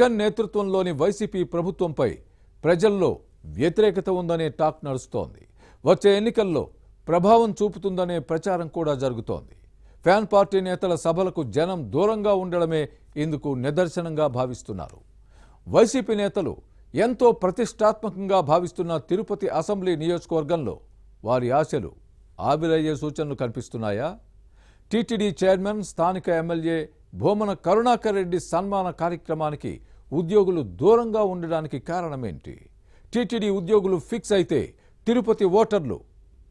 జగన్ నేతృత్వంలోని వైసీపీ ప్రభుత్వంపై ప్రజల్లో వ్యతిరేకత ఉందనే టాక్ నడుస్తోంది. వచ్చే ఎన్నికల్లో ప్రభావం చూపుతుందనే ప్రచారం కూడా జరుగుతోంది. ఫ్యాన్ పార్టీ నేతల సభలకు జనం దూరంగా ఉండడమే ఇందుకు నిదర్శనంగా భావిస్తున్నారు. వైసీపీ నేతలు ఎంతో ప్రతిష్టాత్మకంగా భావిస్తున్న తిరుపతి అసెంబ్లీ నియోజకవర్గంలో వారి ఆశలు ఆవిరయ్యే సూచనలు కనిపిస్తున్నాయా? టీటీడీ చైర్మన్ స్థానిక ఎమ్మెల్యే భూమన కరుణాకర్ రెడ్డి సన్మాన కార్యక్రమానికి ఉద్యోగులు దూరంగా ఉండడానికి కారణమేంటి? టీటీడీ ఉద్యోగులు ఫిక్స్ అయితే తిరుపతి ఓటర్లు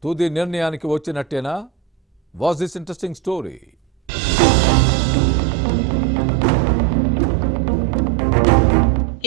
తుది నిర్ణయానికి వచ్చినట్టేనా? Was this interesting story.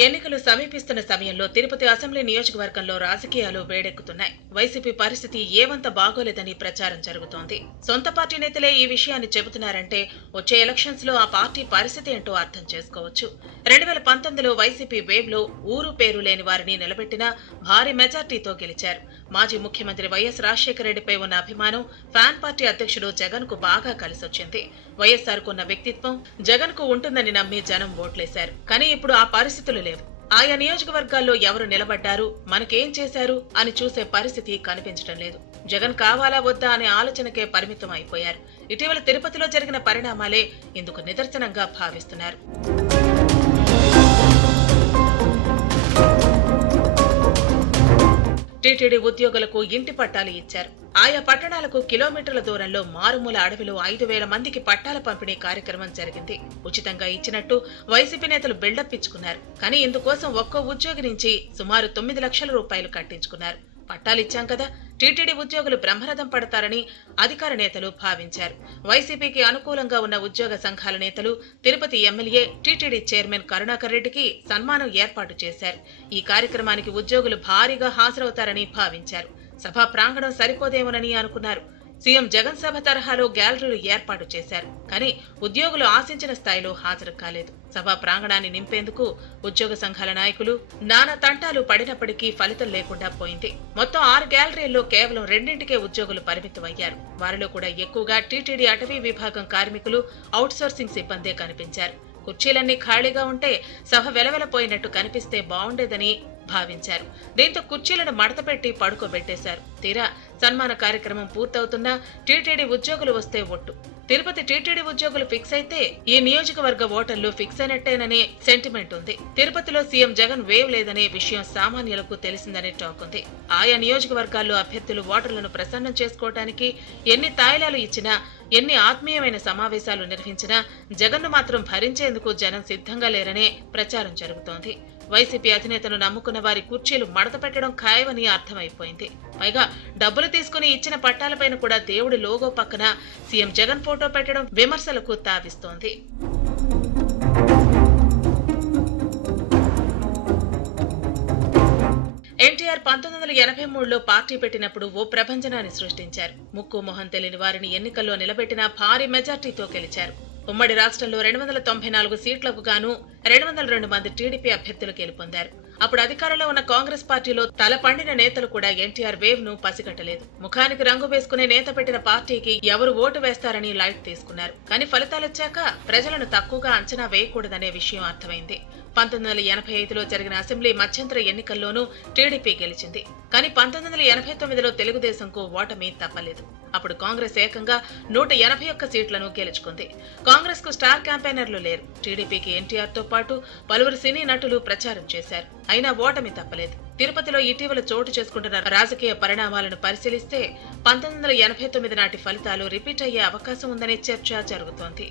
ఎన్నికలు సమీపిస్తున్న సమయంలో తిరుపతి అసెంబ్లీ నియోజకవర్గంలో రాజకీయాలు వేడెక్కుతున్నాయి. వైసీపీ పరిస్థితి ఏమంత బాగోలేదని ప్రచారం జరుగుతోంది. సొంత పార్టీ నేతలే ఈ విషయాన్ని చెబుతున్నారంటే వచ్చే ఎలక్షన్స్ లో ఆ పార్టీ పరిస్థితి ఏంటో అర్థం చేసుకోవచ్చు. 2019లో వైసీపీ వేవ్ లో ఊరు పేరు లేని వారిని నిలబెట్టిన భారీ మెజార్టీతో గెలిచారు. మాజీ ముఖ్యమంత్రి వైఎస్ రాజశేఖర రెడ్డిపై ఉన్న అభిమానం ఫ్యాన్ పార్టీ అధ్యక్షుడు జగన్ కు బాగా కలిసొచ్చింది. వైఎస్ఆర్ కున్న వ్యక్తిత్వం జగన్ కు ఉంటుందని నమ్మి జనం ఓట్లేశారు. కానీ ఇప్పుడు ఆ పరిస్థితులు లేవు. ఆయా నియోజకవర్గాల్లో ఎవరు నిలబడ్డారు, మనకేం చేశారు అని చూసే పరిస్థితి కనిపించడం లేదు. జగన్ కావాలా వద్దా అనే ఆలోచనకే పరిమితం అయిపోయారు. ఇటీవల తిరుపతిలో జరిగిన పరిణామాలే ఇందుకు నిదర్శనంగా భావిస్తున్నారు. టీటీడీ ఉద్యోగులకు ఇంటి పట్టాలు ఇచ్చారు. ఆయా పట్టణాలకు కిలోమీటర్ల దూరంలో మారుమూల అడవిలో 5,000 మందికి పట్టాల పంపిణీ కార్యక్రమం జరిగింది. ఉచితంగా ఇచ్చినట్టు వైసీపీ నేతలు బిల్డప్ ఇచ్చుకున్నారు. కానీ ఇందుకోసం ఒక్కో ఉద్యోగి నుంచి సుమారు 9 లక్షల రూపాయలు కట్టించుకున్నారు. పట్టాలిచ్చాం కదా, టీటీడీ ఉద్యోగులు బ్రహ్మరథం పడతారని అధికార నేతలు భావించారు. వైసీపీకి అనుకూలంగా ఉన్న ఉద్యోగ సంఘాల నేతలు Tirupati MLA TTD chairman Karunakar రెడ్డికి సన్మానం ఏర్పాటు చేశారు. ఈ కార్యక్రమానికి ఉద్యోగులు భారీగా హాజరవుతారని భావించారు. సభా ప్రాంగణం సరిపోదేమోనని అనుకున్నారు. సీఎం జగన్ సభ తరహాలో గ్యాలరీలు ఏర్పాటు చేశారు. కానీ ఉద్యోగులు ఆశించిన స్థాయిలో హాజరు కాలేదు. సభా ప్రాంగణాన్ని నింపేందుకు ఉద్యోగ సంఘాల నాయకులు నానా తంటాలు పడినప్పటికీ ఫలితం లేకుండా పోయింది. మొత్తం 6 గ్యాలరీల్లో కేవలం 2ంటికే ఉద్యోగులు పరిమితమయ్యారు. వారిలో కూడా ఎక్కువగా టీటీడీ అటవీ విభాగం కార్మికులు, అవుట్సోర్సింగ్ సిబ్బందే కనిపించారు. కుర్చీలన్నీ ఖాళీగా ఉంటే సభ వెలవెలపోయినట్టు కనిపిస్తే బాగుండేదని భావించారు. దీంతో కుర్చీలను మడతపెట్టి పడుకోబెట్టేశారు. తీరా సన్మాన కార్యక్రమం పూర్తవుతున్నా టీటీడీ ఉద్యోగులు వస్తే ఒట్టు. తిరుపతి టీటీడీ ఉద్యోగులు ఫిక్స్ అయితే ఈ నియోజకవర్గ ఓటర్లు ఫిక్స్ అయినట్టేననే సెంటిమెంట్ ఉంది. తిరుపతిలో సీఎం జగన్ వేవ్ లేదనే విషయం సామాన్యులకు తెలిసిందనే టాక్ ఉంది. ఆయా నియోజకవర్గాల్లో అభ్యర్థులు ఓటర్లను ప్రసన్నం చేసుకోవడానికి ఎన్ని తాయిలాలు ఇచ్చినా, ఎన్ని ఆత్మీయమైన సమావేశాలు నిర్వహించినా జగన్ను మాత్రం భరించేందుకు జనం సిద్ధంగా లేరనే ప్రచారం జరుగుతోంది. వైసీపీ అధినేతను నమ్ముకున్న వారి కుర్చీలు మడత పెట్టడం ఖాయమని అర్థమైపోయింది. పైగా డబ్బులు తీసుకుని ఇచ్చిన పట్టాలపైన కూడా దేవుడి లోగో పక్కన సీఎం జగన్ ఫోటో పెట్టడం విమర్శలకు తావిస్తోంది. ఎన్టీఆర్ 1983లో పార్టీ పెట్టినప్పుడు ఓ ప్రభంజనాన్ని సృష్టించారు. ముక్కు మొహం తెలియని వారిని ఎన్నికల్లో నిలబెట్టిన భారీ మెజార్టీతో గెలిచారు. ఉమ్మడి రాష్ట్రంలో 294 సీట్లకు గాను 202 మంది టీడీపీ అభ్యర్థులు గెలుపొందారు. అప్పుడు అధికారంలో ఉన్న కాంగ్రెస్ పార్టీలో తల పండిన నేతలు కూడా ఎన్టీఆర్ వేవ్ ను పసిగట్టలేదు. ముఖానికి రంగు వేసుకునే నేత పెట్టిన పార్టీకి ఎవరు ఓటు వేస్తారని లైట్ తీసుకున్నారు. కానీ ఫలితాలొచ్చాక ప్రజలను తక్కువగా అంచనా వేయకూడదనే విషయం అర్థమైంది. 1985లో జరిగిన అసెంబ్లీ మధ్యంతర ఎన్నికల్లోనూ టీడీపీ గెలిచింది. కానీ 1989లో తెలుగుదేశంకు ఓటమి తప్పలేదు. అప్పుడు కాంగ్రెస్ ఏకంగా 181 సీట్లను గెలుచుకుంది. కాంగ్రెస్ కు స్టార్ క్యాంపెయినర్లు లేరు. టీడీపీకి ఎన్టీఆర్ తో పాటు పలువురు సినీ నటులు ప్రచారం చేశారు. అయినా ఓటమి తప్పలేదు. తిరుపతిలో ఇటీవల చోటు చేసుకుంటున్న రాజకీయ పరిణామాలను పరిశీలిస్తే 1989 నాటి ఫలితాలు రిపీట్ అయ్యే అవకాశం ఉందనే చర్చ జరుగుతోంది.